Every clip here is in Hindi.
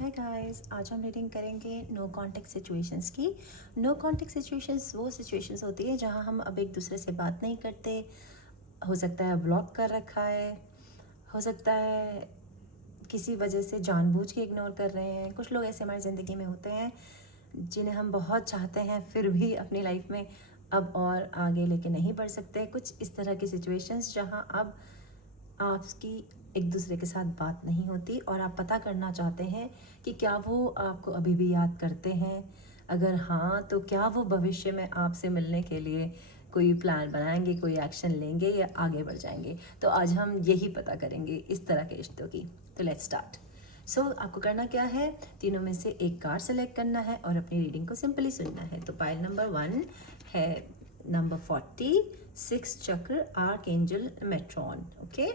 हाय गाइस, आज हम रीडिंग करेंगे नो कॉन्टेक्ट सिचुएशंस की। नो कॉन्टेक्ट सिचुएशंस वो सिचुएशंस होती है जहां हम अब एक दूसरे से बात नहीं करते। हो सकता है ब्लॉक कर रखा है, हो सकता है किसी वजह से जानबूझ के इग्नोर कर रहे हैं। कुछ लोग ऐसे हमारी ज़िंदगी में होते हैं जिन्हें हम बहुत चाहते हैं, फिर भी अपनी लाइफ में अब और आगे लेके नहीं बढ़ सकते। कुछ इस तरह की सिचुएशंस जहां अब आपकी एक दूसरे के साथ बात नहीं होती और आप पता करना चाहते हैं कि क्या वो आपको अभी भी याद करते हैं। अगर हाँ, तो क्या वो भविष्य में आपसे मिलने के लिए कोई प्लान बनाएंगे, कोई एक्शन लेंगे या आगे बढ़ जाएंगे। तो आज हम यही पता करेंगे इस तरह के रिश्तों की। तो लेट्स स्टार्ट। सो आपको करना क्या है, तीनों में से एक कार्ड सेलेक्ट करना है और अपनी रीडिंग को सिंपली सुनना है। तो पाइल नंबर 1 है नंबर 40, 6 चक्र, archangel Metatron. Okay,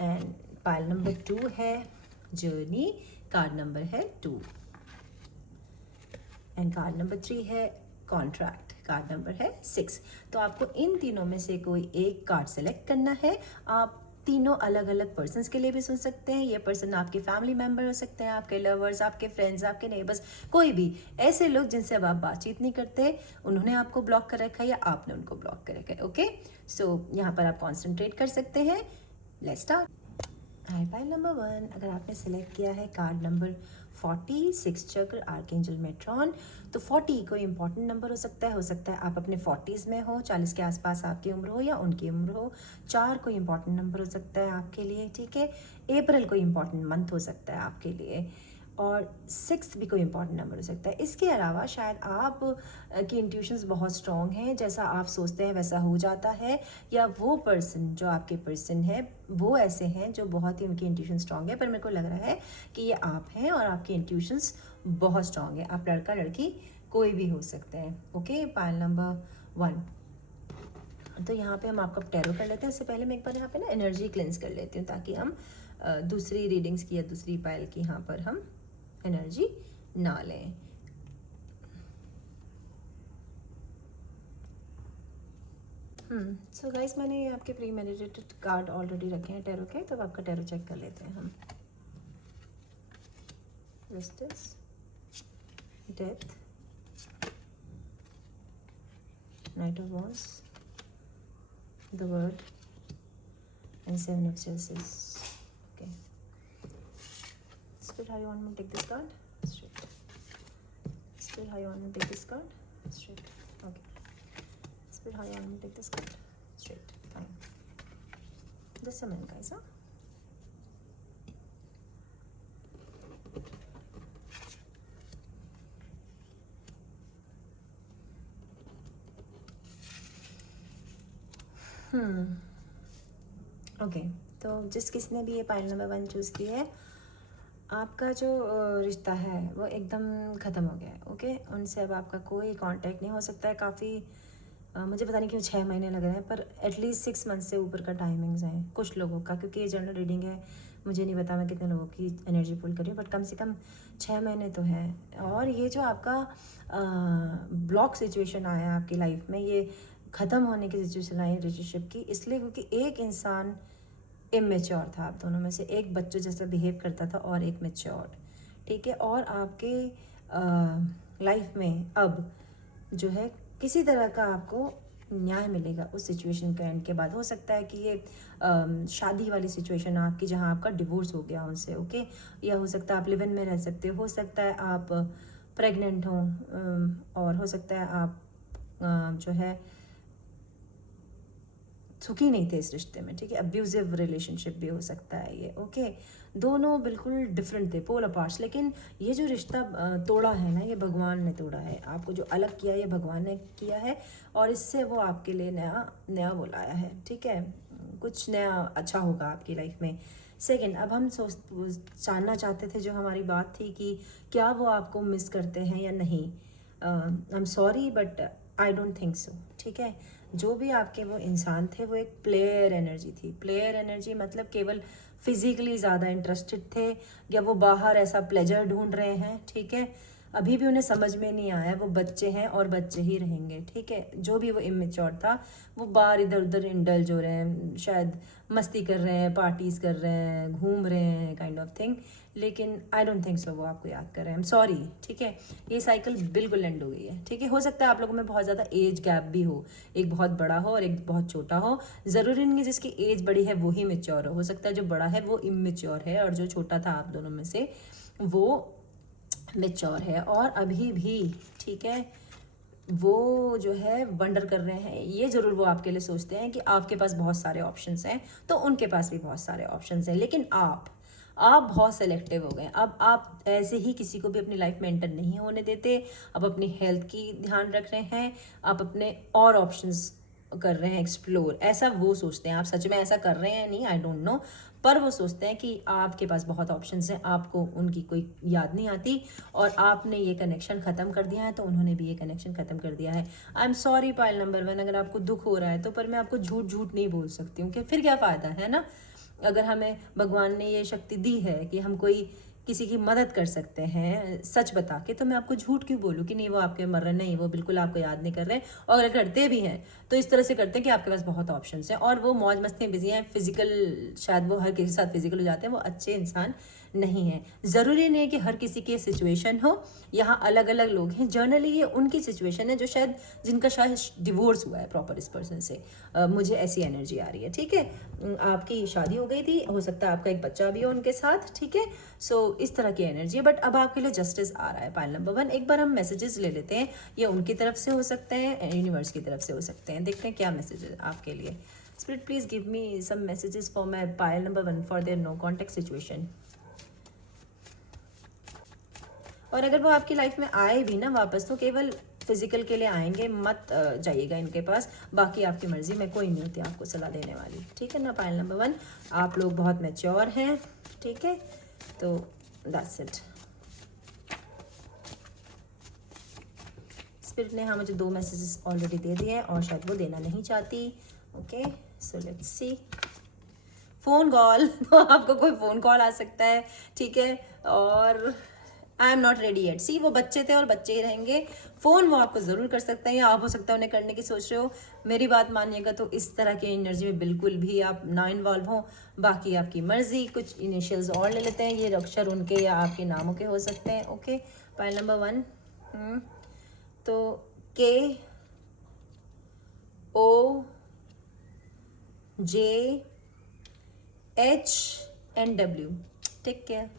and pile number 2 है जर्नी, कार्ड नंबर है 2, एंड कार्ड नंबर 3 है कॉन्ट्रैक्ट, कार्ड नंबर है 6। तो आपको इन तीनों में से कोई एक कार्ड सेलेक्ट करना है। आप तीनों अलग अलग पर्सन्स के लिए भी सुन सकते हैं। ये पर्सन आपके फैमिली मेम्बर हो सकते हैं, आपके लवर्स, आपके फ्रेंड्स, आपके नेबर्स, कोई भी ऐसे लोग जिनसे अब आप बातचीत नहीं करते, उन्होंने आपको ब्लॉक कर रखा है या आपने उनको ब्लॉक कर रखा है। ओके, सो यहाँ पर आप कॉन्सेंट्रेट कर सकते हैं। Let's start. Hi, pile number 1, अगर आपने सेलेक्ट किया है कार्ड नंबर 40, 6 चक्र, आर्कएंजल मेट्रॉन, तो 40 कोई इंपॉर्टेंट नंबर हो सकता है आप अपने 40s में हो, 40 के आसपास आपकी उम्र हो या उनकी उम्र हो। 4 कोई इंपॉर्टेंट नंबर हो सकता है आपके लिए, ठीक है। अप्रैल कोई इंपॉर्टेंट मंथ हो सकता है आपके लिए, और 6 भी कोई इंपॉर्टेंट नंबर हो सकता है। इसके अलावा शायद आप की इंट्यूशंस बहुत स्ट्रॉन्ग हैं, जैसा आप सोचते हैं वैसा हो जाता है, या वो पर्सन जो आपके पर्सन है वो ऐसे हैं जो बहुत ही उनकी इंट्यूशन स्ट्रॉन्ग है। पर मेरे को लग रहा है कि ये आप हैं और आपकी इंट्यूशंस बहुत स्ट्रॉन्ग है। आप लड़का लड़की कोई भी हो सकते हैं। Okay, pile number 1। तो यहाँ पे हम आपका टैरो कर लेते हैं। उससे पहले मैं एक बार यहाँ पे ना एनर्जी क्लेंस कर लेती हूँ, ताकि हम दूसरी रीडिंग्स की या दूसरी पाइल की यहाँ पर हम एनर्जी ना लें। सो गाइस, मैंने ये आपके प्री मेडिटेटेड कार्ड ऑलरेडी रखे हैं टैरो के, तो अब आपका टैरो चेक कर लेते हैं हम। Justice, death, night of wands, the word, and 7 of chases. Okay, Spirit, how you want me to take this card? Straight. Spirit, how you want me to take this card? Straight. Okay. Spirit, how you want me to take this card? Straight. Fine. Just a minute, guys. Huh? Okay, तो जिस किसने भी ये पाइल नंबर 1 चूज़ की है, आपका जो रिश्ता है वो एकदम ख़त्म हो गया है। ओके, उनसे अब आपका कोई कांटेक्ट नहीं हो सकता है। काफ़ी मुझे पता नहीं क्यों 6 महीने लग रहे हैं, पर एटलीस्ट 6 मंथ से ऊपर का टाइमिंग्स हैं कुछ लोगों का, क्योंकि ये जनरल रीडिंग है। मुझे नहीं पता मैं कितने लोगों की एनर्जी पुल कर रही हूँ, बट कम से कम 6 महीने तो है। और ये जो आपका ब्लॉक सिचुएशन आया आपकी लाइफ में, ये ख़त्म होने की सिचुएशन आई रिलेशनशिप की, इसलिए क्योंकि एक इंसान इमेच्योर था। आप दोनों में से एक बच्चों जैसा बिहेव करता था और एक मेच्योर, ठीक है। और आपके लाइफ में अब जो है किसी तरह का आपको न्याय मिलेगा उस सिचुएशन के एंड के बाद। हो सकता है कि ये शादी वाली सिचुएशन आपकी, जहां आपका डिवोर्स हो गया उनसे, ओके, या हो सकता है आप लिव इन में रह सकते हो सकता है आप प्रेग्नेंट हो, और हो सकता है आप जो है सुखी नहीं थे इस रिश्ते में, ठीक है। अब्यूजिव रिलेशनशिप भी हो सकता है ये, ओके। दोनों बिल्कुल डिफरेंट थे, पोलर पार्ट्स, लेकिन ये जो रिश्ता तोड़ा है ना, ये भगवान ने तोड़ा है। आपको जो अलग किया है ये भगवान ने किया है, और इससे वो आपके लिए नया वो लाया है, ठीक है। कुछ नया अच्छा होगा आपकी लाइफ में। सेकेंड, अब हम जानना चाहते थे, जो हमारी बात थी कि क्या वो आपको मिस करते हैं या नहीं। I am sorry but I don't think so, ठीक है। जो भी आपके वो इंसान थे वो एक प्लेयर एनर्जी थी। प्लेयर एनर्जी मतलब केवल फिजिकली ज़्यादा इंटरेस्टेड थे, या वो बाहर ऐसा प्लेजर ढूंढ रहे हैं, ठीक है। अभी भी उन्हें समझ में नहीं आया, वो बच्चे हैं और बच्चे ही रहेंगे, ठीक है। जो भी वो इमेच्योर था वो बाहर इधर उधर इंडल्ज हो रहे हैं, शायद मस्ती कर रहे हैं, पार्टीज कर रहे हैं, घूम रहे हैं, काइंड ऑफ थिंग, लेकिन आई डोंट थिंक सो वो आपको याद कर रहे हैं। आई एम सॉरी, ठीक है। ये साइकिल बिल्कुल एंड हो गई है, ठीक है। हो सकता है आप लोगों में बहुत ज़्यादा एज गैप भी हो, एक बहुत बड़ा हो और एक बहुत छोटा हो। ज़रूरी नहीं है जिसकी एज बड़ी है वो ही मेच्योर हो सकता है जो बड़ा है वो इमेच्योर है और जो छोटा था आप दोनों में से वो मेच्योर है और अभी भी, ठीक है, वो जो है वंडर कर रहे हैं। ये ज़रूर वो आपके लिए सोचते हैं कि आपके पास बहुत सारे ऑप्शंस हैं, तो उनके पास भी बहुत सारे ऑप्शंस हैं, लेकिन आप बहुत सेलेक्टिव हो गए। अब आप ऐसे ही किसी को भी अपनी लाइफ में एंटर नहीं होने देते। आप अपनी हेल्थ की ध्यान रख रहे हैं, आप अपने और ऑप्शंस कर रहे हैं एक्सप्लोर, ऐसा वो सोचते हैं। आप सच में ऐसा कर रहे हैं नहीं, आई डोंट नो, पर वो सोचते हैं कि आपके पास बहुत ऑप्शंस हैं, आपको उनकी कोई याद नहीं आती और आपने ये कनेक्शन ख़त्म कर दिया है तो उन्होंने भी ये कनेक्शन ख़त्म कर दिया है। I am sorry pile number 1, अगर आपको दुख हो रहा है तो, पर मैं आपको झूठ झूठ नहीं बोल सकती हूँ कि फिर क्या फ़ायदा है ना। अगर हमें भगवान ने ये शक्ति दी है कि हम कोई किसी की मदद कर सकते हैं सच बता के, तो मैं आपको झूठ क्यों बोलूँ कि नहीं वो आपके मर रहे, नहीं वो बिल्कुल आपको याद नहीं कर रहे हैं, और अगर करते भी हैं तो इस तरह से करते हैं कि आपके पास बहुत ऑप्शंस हैं और वो मौज मस्ती में बिजी हैं। फिजिकल शायद वो हर किसी के साथ फिजिकल हो जाते हैं, वो अच्छे इंसान नहीं है। ज़रूरी नहीं है कि हर किसी की सिचुएशन हो, यहाँ अलग अलग लोग हैं। जर्नली ये उनकी सिचुएशन है जो शायद जिनका शायद डिवोर्स हुआ है प्रॉपर इस पर्सन से, मुझे ऐसी एनर्जी आ रही है, ठीक है। आपकी शादी हो गई थी, हो सकता है आपका एक बच्चा भी हो उनके साथ, ठीक है। सो इस तरह की एनर्जी है, बट अब आपके लिए जस्टिस आ रहा है पाइल नंबर 1। एक बार हम मैसेजेस ले लेते हैं, ये उनकी तरफ से हो सकते हैं, यूनिवर्स की तरफ से हो सकते हैं। देखते हैं क्या मैसेजेस आपके लिए। Spirit please give me some messages for my pile number 1 for their no contact situation. और अगर वो आपकी लाइफ में आए भी ना वापस, तो केवल फिजिकल के लिए आएंगे, मत जाइएगा इनके पास, बाकी आपकी मर्जी, मैं कोई नहीं होती आपको सलाह देने वाली, ठीक है ना। पाइल नंबर 1, आप लोग बहुत मैच्योर हैं, ठीक है, तो दैट्स इट। स्पिरिट ने हाँ मुझे 2 मैसेजेस ऑलरेडी दे दिए हैं और शायद वो देना नहीं चाहती। Okay, so let's see. Phone call तो आपको कोई फ़ोन कॉल आ सकता है, ठीक है, और I am not ready yet. See, वो बच्चे थे और बच्चे ही रहेंगे। फ़ोन वो आपको ज़रूर कर सकते हैं या आप हो सकता है उन्हें करने की सोच रहे हो। मेरी बात मानिएगा तो इस तरह की एनर्जी में बिल्कुल भी आप ना इन्वॉल्व हो, बाकी आपकी मर्जी। कुछ इनिशियल्स और ले लेते हैं, ये अक्षर उनके या आपके नामों के हो सकते हैं। ओके, पाइल नंबर 1, तो K O J H and W, ठीक है।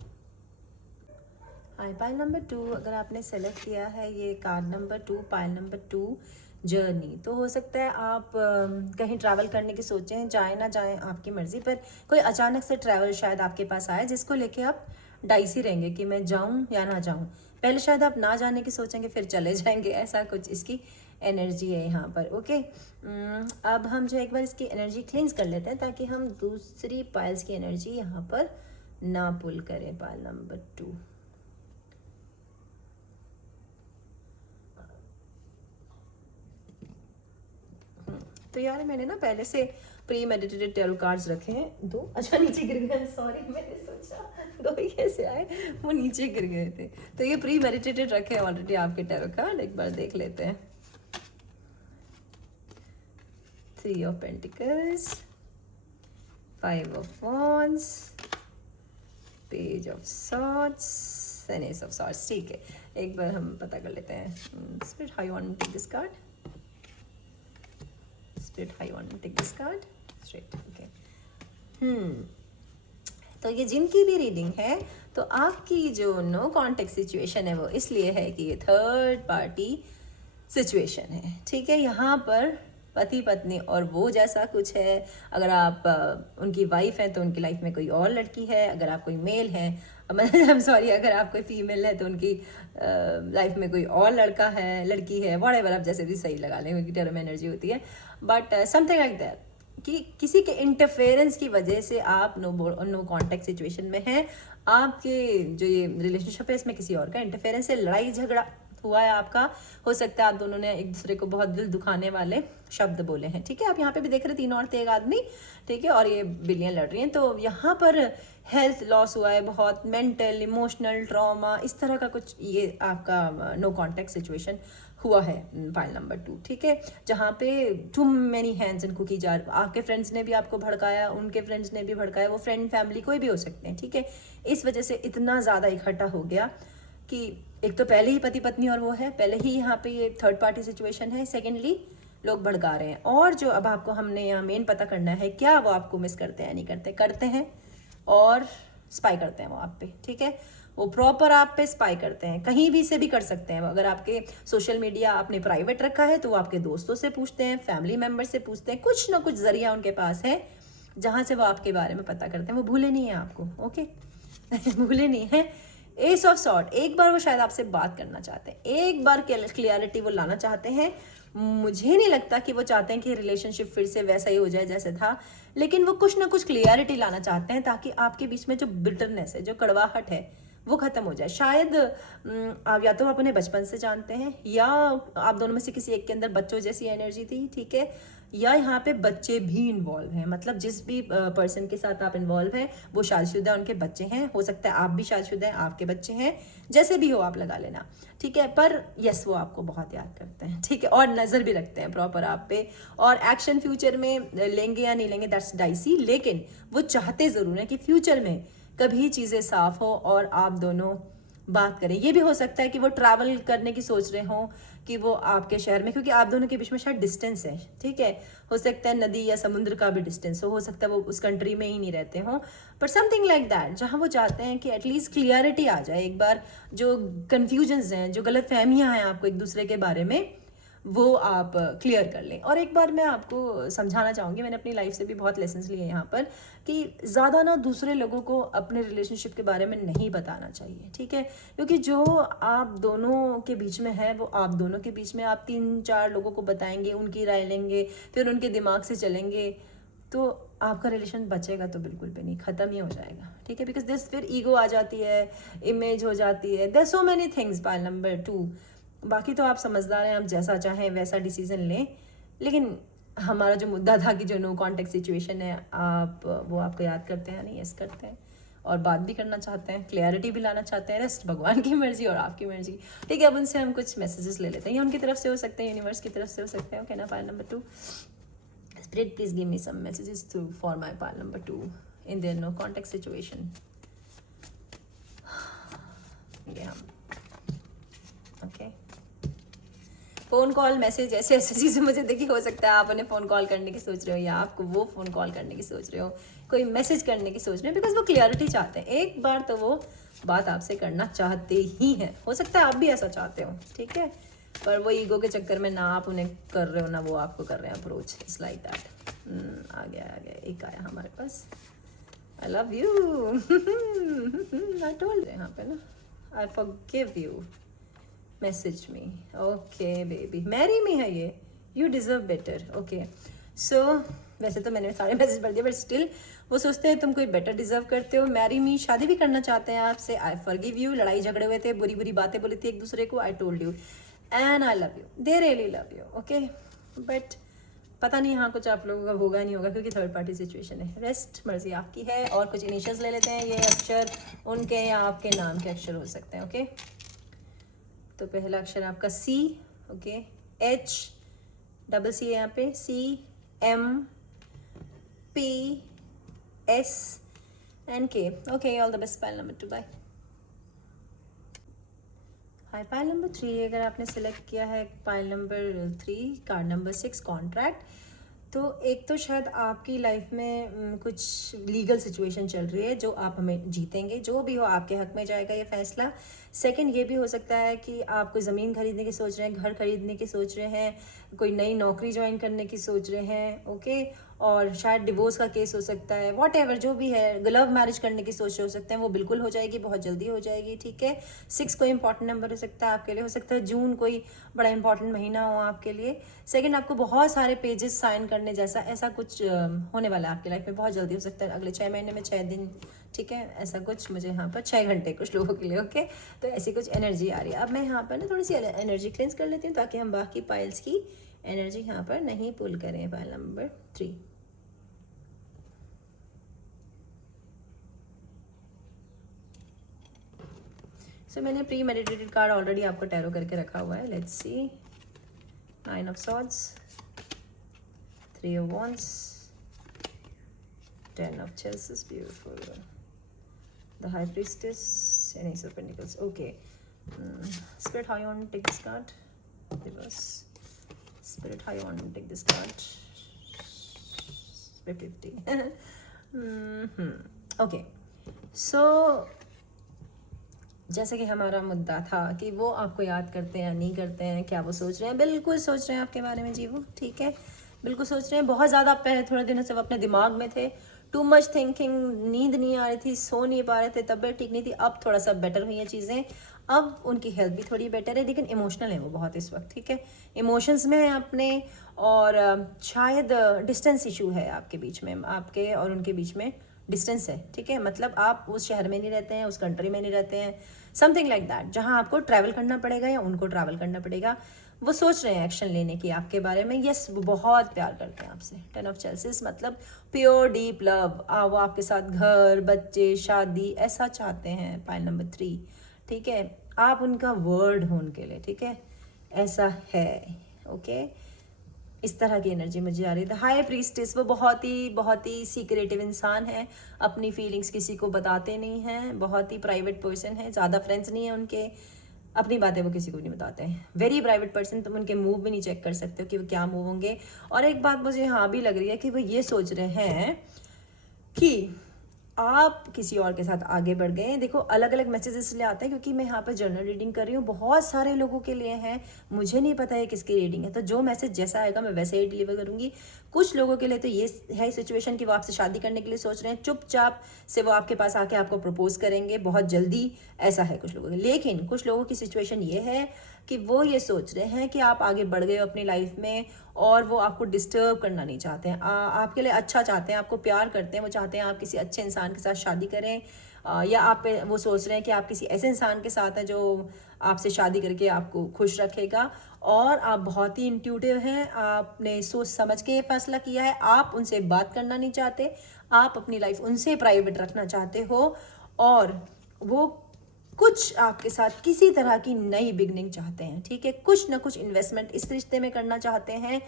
हाँ, पाइल नंबर 2, अगर आपने सेलेक्ट किया है ये card number 2, pile number 2 journey, तो हो सकता है आप कहीं ट्रैवल करने की सोचें, जाए ना जाए आपकी मर्ज़ी, पर कोई अचानक से ट्रैवल शायद आपके पास आए जिसको लेके आप डाइसी रहेंगे कि मैं जाऊं या ना जाऊं। पहले शायद आप ना जाने की सोचेंगे फिर चले जाएंगे, ऐसा कुछ इसकी एनर्जी है यहाँ पर। ओके, अब हम जो एक बार इसकी एनर्जी क्लींस कर लेते हैं ताकि हम दूसरी पाइल्स की एनर्जी यहाँ पर ना पुल करें। पाइल नंबर 2, तो यार मैंने ना पहले से प्री मेडिटेटेड टैरो कार्ड्स रखे हैं 2। अच्छा, नीचे गिर गए, सॉरी, मैंने सोचा 2 ही कैसे आए, वो नीचे गिर गए थे। तो ये प्री मेडिटेटेड रखे हैं ऑलरेडी आपके टैरो कार्ड, एक बार देख लेते हैं। 3 of pentacles, 5 of wands, page of swords and ace of swords, ठीक है। एक बार हम पता कर लेते हैं। Spirit, how you want to take this card? Spirit, how you want to take this card? Straight, okay. तो ये जिनकी भी रीडिंग है, तो आपकी जो नो कॉन्टेक्ट सिचुएशन है वो इसलिए है कि ये थर्ड पार्टी सिचुएशन है, ठीक है। यहाँ पर पति पत्नी और वो जैसा कुछ है। अगर आप उनकी वाइफ हैं तो उनकी लाइफ में कोई और लड़की है, अगर आप कोई मेल हैं, मतलब आई एम सॉरी, अगर आप कोई फीमेल है तो उनकी लाइफ में कोई और लड़का है, लड़की है, व्हाटएवर आप जैसे भी सही लगा लें, क्योंकि टर्म एनर्जी होती है, बट समथिंग लाइक दैट, कि किसी के इंटरफेरेंस की वजह से आप नो कॉन्टेक्ट सिचुएशन में हैं। आपके जो ये रिलेशनशिप है इसमें किसी और का इंटरफेरेंस है, लड़ाई झगड़ा हुआ है आपका। हो सकता है आप दोनों ने एक दूसरे को बहुत दिल दुखाने वाले शब्द बोले हैं, ठीक है। आप यहाँ पे भी देख रहे हैं 3 औरतें 1 आदमी, ठीक है, और ये बिल्लियाँ लड़ रही हैं। तो यहाँ पर हेल्थ लॉस हुआ है बहुत, मेंटल इमोशनल ट्रॉमा, इस तरह का कुछ ये आपका नो कॉन्टेक्ट सिचुएशन हुआ है पाइल नंबर 2, ठीक है। जहाँ पे too many hands in cookie jar, आपके फ्रेंड्स ने भी आपको भड़काया, उनके फ्रेंड्स ने भी भड़काया, वो फ्रेंड फैमिली कोई भी हो सकते हैं, ठीक है। इस वजह से इतना ज़्यादा इकट्ठा हो गया कि एक तो पहले ही पति पत्नी और वो है, पहले ही यहाँ पे ये थर्ड पार्टी सिचुएशन है, सेकेंडली लोग भड़का रहे हैं। और जो अब आपको हमने यहाँ मेन पता करना है, क्या वो आपको मिस करते हैं, नहीं करते, करते हैं और स्पाई करते हैं वो आप पे, ठीक है। वो प्रॉपर आप पे स्पाई करते हैं, कहीं भी से भी कर सकते हैं। अगर आपके सोशल मीडिया आपने प्राइवेट रखा है तो वो आपके दोस्तों से पूछते हैं, फैमिली मेम्बर से पूछते हैं, कुछ ना कुछ जरिया उनके पास है जहाँ से वो आपके बारे में पता करते हैं। वो भूले नहीं है आपको, ओके भूले नहीं है। एस ऑफ सॉर्ड, एक बार वो शायद आपसे बात करना चाहते हैं, एक बार क्लियरिटी वो लाना चाहते हैं। मुझे नहीं लगता कि वो चाहते हैं कि रिलेशनशिप फिर से वैसा ही हो जाए जैसे था, लेकिन वो कुछ ना कुछ क्लियरिटी लाना चाहते हैं ताकि आपके बीच में जो बिटरनेस है, जो कड़वाहट है, वो खत्म हो जाए। शायद आप या तो आप उन्हें बचपन से जानते हैं, या आप दोनों में से किसी एक के अंदर बच्चों जैसी एनर्जी थी, ठीक है, या यहाँ पे बच्चे भी इन्वॉल्व हैं। मतलब जिस भी पर्सन के साथ आप इन्वॉल्व हैं वो शादीशुदा, उनके बच्चे हैं, हो सकता है आप भी शादीशुदा हैं, आपके बच्चे हैं, जैसे भी हो आप लगा लेना, ठीक है। पर यस, वो आपको बहुत याद करते हैं, ठीक है, और नज़र भी रखते हैं प्रॉपर आप पे। और एक्शन फ्यूचर में लेंगे या नहीं लेंगे दैट्स डाइसी, लेकिन वो चाहते ज़रूर हैं कि फ्यूचर में कभी चीज़ें साफ हो और आप दोनों बात करें। ये भी हो सकता है कि वो ट्रैवल करने की सोच रहे हों, कि वो आपके शहर में, क्योंकि आप दोनों के बीच में शायद डिस्टेंस है, ठीक है। हो सकता है नदी या समुद्र का भी डिस्टेंस हो सकता है वो उस कंट्री में ही नहीं रहते हों, पर समथिंग लाइक दैट, जहाँ वो चाहते हैं कि एटलीस्ट क्लियरिटी आ जाए एक बार। जो कन्फ्यूजन्स हैं, जो गलत फहमियाँ हैं आपको एक दूसरे के बारे में, वो आप क्लियर कर लें। और एक बार मैं आपको समझाना चाहूँगी, मैंने अपनी लाइफ से भी बहुत लेसन्स लिए यहाँ पर, कि ज़्यादा ना दूसरे लोगों को अपने रिलेशनशिप के बारे में नहीं बताना चाहिए, ठीक है। क्योंकि जो आप दोनों के बीच में है वो आप दोनों के बीच में, आप 3-4 लोगों को बताएंगे, उनकी राय लेंगे, फिर उनके दिमाग से चलेंगे, तो आपका रिलेशन बचेगा तो बिल्कुल भी नहीं, ख़त्म ही हो जाएगा, ठीक है। बिकॉज दिस फिर ईगो आ जाती है, इमेज हो जाती है, there so many things. Pile number 2, बाकी तो आप समझदार हैं, आप जैसा चाहें वैसा डिसीजन लें, लेकिन हमारा जो मुद्दा था कि जो नो कॉन्टेक्ट सिचुएशन है, आप वो आपको याद करते हैं नहीं, यस करते हैं, और बात भी करना चाहते हैं, क्लियरिटी भी लाना चाहते हैं, रेस्ट भगवान की मर्जी और आपकी मर्जी, ठीक है। अब उनसे हम कुछ मैसेजेस ले लेते हैं, या उनकी तरफ से हो सकते हैं, यूनिवर्स की तरफ से हो सकते हैं, ओके ना। Pile number 2, spirit please give me some messages through for my pile number 2 in their no contact situation. ये हम ओके, फ़ोन कॉल मैसेज ऐसे ऐसे चीज़ें मुझे देखिए, हो सकता है आप उन्हें फ़ोन कॉल करने की सोच रहे हो, या आपको वो फ़ोन कॉल करने की सोच रहे हो, कोई मैसेज करने की सोच रहे हो, बिकॉज वो क्लियरिटी चाहते हैं। एक बार तो वो बात आपसे करना चाहते ही हैं, हो सकता है आप भी ऐसा चाहते हो, ठीक है, पर वो ईगो के चक्कर में ना आप उन्हें कर रहे हो ना वो आपको कर रहे हैं अप्रोच, इट्स लाइक दैट। आ गया एक आया हमारे पास, I love you I told यहाँ पे ना, I forgive you, message me, okay baby, marry me है ये, you deserve better, okay. So वैसे तो मैंने सारे मैसेज पढ़ दिए, बट स्टिल वो सोचते हैं तुम कोई बेटर डिजर्व करते हो, मैरी मी, शादी भी करना चाहते हैं आपसे, आई फॉरगिव यू, लड़ाई झगड़े हुए थे, बुरी बुरी बातें बोली थी एक दूसरे को, आई told you and I love you, they really love you, okay. But पता नहीं यहाँ कुछ आप लोगों का होगा नहीं होगा, क्योंकि थर्ड पार्टी सिचुएशन है, रेस्ट मर्जी आपकी है। और कुछ इनिशियल्स ले लेते हैं, ये अक्षर उनके या आपके नाम के अक्षर हो सकते हैं, ओके। तो पहला अक्षर आपका C, okay, H, double C है यहाँ पे, C, M, P, S and K, okay. All the best pile number 2, bye. Hi pile number 3, अगर आपने सेलेक्ट किया है pile number 3, card number 6, contract, तो एक तो शायद आपकी लाइफ में कुछ लीगल सिचुएशन चल रही है जो आप हमें जीतेंगे, जो भी हो आपके हक में जाएगा ये फैसला। सेकंड, ये भी हो सकता है कि आप कोई ज़मीन खरीदने की सोच रहे हैं, घर खरीदने की सोच रहे हैं, कोई नई नौकरी ज्वाइन करने की सोच रहे हैं, ओके। और शायद डिवोर्स का केस हो सकता है, वॉट एवर जो भी है, लव मैरिज करने की सोच हो सकते हैं, वो बिल्कुल हो जाएगी, बहुत जल्दी हो जाएगी, ठीक है। 6 कोई इंपॉर्टेंट नंबर हो सकता है आपके लिए, हो सकता है जून कोई बड़ा इंपॉर्टेंट महीना हो आपके लिए। सेकंड, आपको बहुत सारे पेजेस साइन करने जैसा ऐसा कुछ होने वाला है आपकी लाइफ में, बहुत जल्दी हो सकता है, अगले 6 महीने में 6 दिन, ठीक है, ऐसा कुछ मुझे यहाँ पर 6 घंटे कुछ लोगों के लिए, ओके। तो ऐसी कुछ एनर्जी आ रही है। अब मैं यहाँ पर ना थोड़ी सी एनर्जी क्लेंस कर लेती हूँ ताकि हम बाकी पाइल्स की एनर्जी यहाँ पर नहीं पुल करें। पाइल नंबर 3, सो मैंने प्री मेडिटेटेड कार्ड ऑलरेडी आपको टैरो करके रखा हुआ है। Let's see, 9 of swords, 3 of wands, 10 of chalices, beautiful. The High Priestess and Ace of Pentacles. Okay. Spirit, how you want to take this card? Reverse. Spirit, how you want to take this card? 50-50. Okay. So, जैसे कि हमारा मुद्दा था कि वो आपको याद करते हैं या नहीं करते हैं, क्या वो सोच रहे हैं? बिल्कुल सोच रहे हैं आपके बारे में जी, वो ठीक है, बिल्कुल सोच रहे हैं। बहुत ज़्यादा पहले थोड़े दिनों से वो अपने दिमाग में थे, टू मच थिंकिंग, नींद नहीं आ रही थी, सो नहीं पा रहे थे, तबीयत ठीक नहीं थी। अब थोड़ा सा बेटर हुई हैं चीज़ें, अब उनकी हेल्थ भी थोड़ी बेटर है, लेकिन इमोशनल है वो बहुत इस वक्त, ठीक है, इमोशंस में है अपने, और शायद डिस्टेंस इशू है आपके बीच में, आपके और उनके बीच में डिस्टेंस है, ठीक है। मतलब आप उस शहर में नहीं रहते हैं, उस कंट्री में नहीं रहते हैं, समथिंग लाइक दैट, जहाँ आपको ट्रैवल करना पड़ेगा या उनको ट्रैवल करना पड़ेगा। वो सोच रहे हैं एक्शन लेने की आपके बारे में। यस, वो बहुत प्यार करते हैं आपसे। 10 ऑफ चेल्सिस मतलब प्योर डीप लव। वो आपके साथ घर, बच्चे, शादी ऐसा चाहते हैं। पाइल नंबर 3, ठीक है, आप उनका वर्ड हो उनके लिए, ठीक है, ऐसा है, ओके। इस तरह की एनर्जी मुझे आ रही है। हाई प्रीस्टेस, वो बहुत ही सीक्रेटिव इंसान है, अपनी फीलिंग्स किसी को बताते नहीं हैं, बहुत ही प्राइवेट पर्सन है, ज़्यादा फ्रेंड्स नहीं है उनके, अपनी बातें वो किसी को नहीं बताते हैं, वेरी प्राइवेट पर्सन। तुम उनके मूव भी नहीं चेक कर सकते हो कि वो क्या मूव होंगे। और एक बात मुझे यहाँ भी लग रही है कि वो ये सोच रहे हैं कि आप किसी और के साथ आगे बढ़ गए हैं। देखो, अलग अलग मैसेजेस इसलिए आते हैं क्योंकि मैं यहाँ पर जर्नल रीडिंग कर रही हूँ, बहुत सारे लोगों के लिए हैं, मुझे नहीं पता है किसकी रीडिंग है, तो जो मैसेज जैसा आएगा मैं वैसे ही डिलीवर करूँगी। कुछ लोगों के लिए तो ये है सिचुएशन कि वो आपसे शादी करने के लिए सोच रहे हैं, चुपचाप से वो आपके पास आके आपको प्रपोज करेंगे बहुत जल्दी, ऐसा है कुछ लोगों के। लेकिन कुछ लोगों की सिचुएशन ये है कि वो ये सोच रहे हैं कि आप आगे बढ़ गए हो अपनी लाइफ में और वो आपको डिस्टर्ब करना नहीं चाहते हैं, आपके लिए अच्छा चाहते हैं, आपको प्यार करते हैं, वो चाहते हैं आप किसी अच्छे इंसान के साथ शादी करें, या आप वो सोच रहे हैं कि आप किसी ऐसे इंसान के साथ हैं जो आपसे शादी करके आपको खुश रखेगा। और आप बहुत ही इंट्यूटिव हैं, आपने सोच समझ के ये फैसला किया है, आप उनसे बात करना नहीं चाहते, आप अपनी लाइफ उनसे प्राइवेट रखना चाहते हो, और वो कुछ आपके साथ किसी तरह की नई बिगनिंग चाहते हैं, ठीक है, कुछ ना कुछ इन्वेस्टमेंट इस रिश्ते में करना चाहते हैं।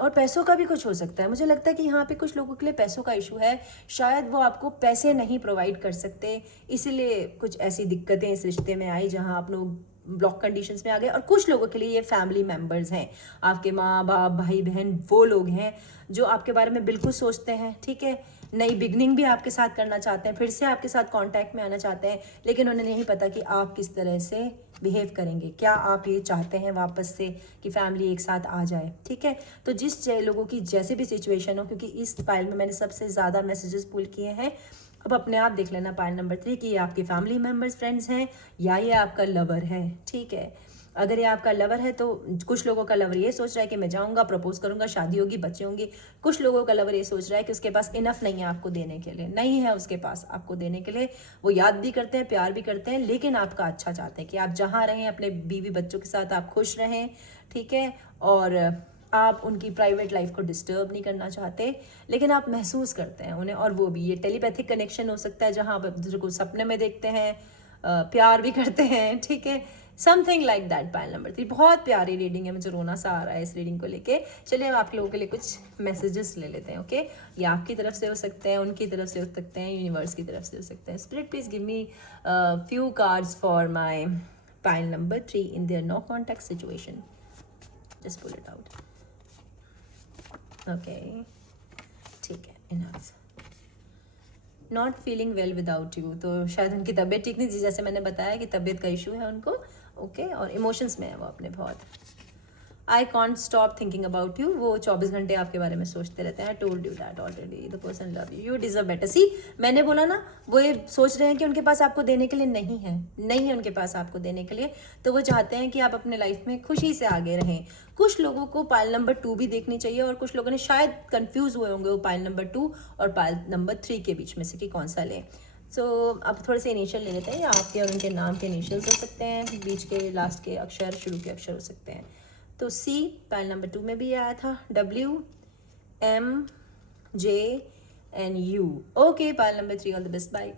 और पैसों का भी कुछ हो सकता है। मुझे लगता है कि यहाँ पे कुछ लोगों के लिए पैसों का इशू है, शायद वो आपको पैसे नहीं प्रोवाइड कर सकते, इसीलिए कुछ ऐसी दिक्कतें इस रिश्ते में आई जहाँ आप लोग ब्लॉक कंडीशंस में आ गए। और कुछ लोगों के लिए ये फैमिली मेम्बर्स हैं, आपके माँ बाप, भाई बहन, वो लोग हैं जो आपके बारे में बिल्कुल सोचते हैं, ठीक है, नई बिगनिंग भी आपके साथ करना चाहते हैं, फिर से आपके साथ कांटेक्ट में आना चाहते हैं, लेकिन उन्हें नहीं पता कि आप किस तरह से बिहेव करेंगे। क्या आप ये चाहते हैं वापस से कि फैमिली एक साथ आ जाए, ठीक है। तो जिस लोगों की जैसे भी सिचुएशन हो, क्योंकि इस फाइल में मैंने सबसे ज़्यादा मैसेजेस पुल किए हैं, अब अपने आप देख लेना पाइल नंबर 3 कि ये आपके फैमिली मेम्बर्स, फ्रेंड्स हैं, या ये आपका लवर है, ठीक है। अगर ये आपका लवर है तो कुछ लोगों का लवर ये सोच रहा है कि मैं जाऊंगा, प्रपोज करूंगा, शादी होगी, बच्चे होंगे। कुछ लोगों का लवर ये सोच रहा है कि उसके पास इनफ नहीं है आपको देने के लिए, नहीं है उसके पास आपको देने के लिए। वो याद भी करते हैं, प्यार भी करते हैं, लेकिन आपका अच्छा चाहते हैं कि आप जहाँ रहें अपने बीवी बच्चों के साथ आप खुश रहें, ठीक है, और आप उनकी प्राइवेट लाइफ को डिस्टर्ब नहीं करना चाहते, लेकिन आप महसूस करते हैं उन्हें। और वो भी ये टेलीपैथिक कनेक्शन हो सकता है जहाँ आप एक दूसरे को सपने में देखते हैं, प्यार भी करते हैं, ठीक है, something like that. Pile number 3 बहुत प्यारी रीडिंग है, मुझे रोना सा आ रहा है इस रीडिंग को लेके। चलिए अब आप लोगों के लिए कुछ मैसेजेस ले लेते हैं, ओके। ये आपकी तरफ से हो सकते हैं, उनकी तरफ से हो सकते हैं, यूनिवर्स की तरफ से हो सकते हैं। Spirit please give me few cards for my pile number 3 in their no contact situation. Just pull it out, okay, ठीक है। Enough not feeling well without you, तो शायद उनकी तबीयत ठीक नहीं थी, जैसे मैंने बताया कि तबीयत का इशू है उनको, ओके, और इमोशंस में है वो अपने बहुत। I can't stop thinking about you, वो 24 घंटे आपके बारे में सोचते रहते हैं। I told you that already, the person love you, you deserve better. See मैंने बोला ना, वो ये सोच रहे हैं कि उनके पास आपको देने के लिए नहीं है, नहीं है उनके पास आपको देने के लिए, तो वो चाहते हैं कि आप अपने लाइफ में खुशी से आगे रहें। कुछ लोगों को पाइल नंबर 2 भी देखनी चाहिए, और कुछ लोगों ने शायद कंफ्यूज हुए होंगे वो पाइल नंबर 2 और पाइल नंबर 3 के बीच में से कि कौन सा लें। सो अब थोड़े से इनिशियल ले लेते हैं, या आपके और उनके नाम के इनिशियल्स हो सकते हैं, बीच के लास्ट के अक्षर, शुरू के अक्षर हो सकते हैं। तो सी पाइल नंबर 2 में भी आया था, W, M, J and U। Okay, pile number 3, all the best, bye.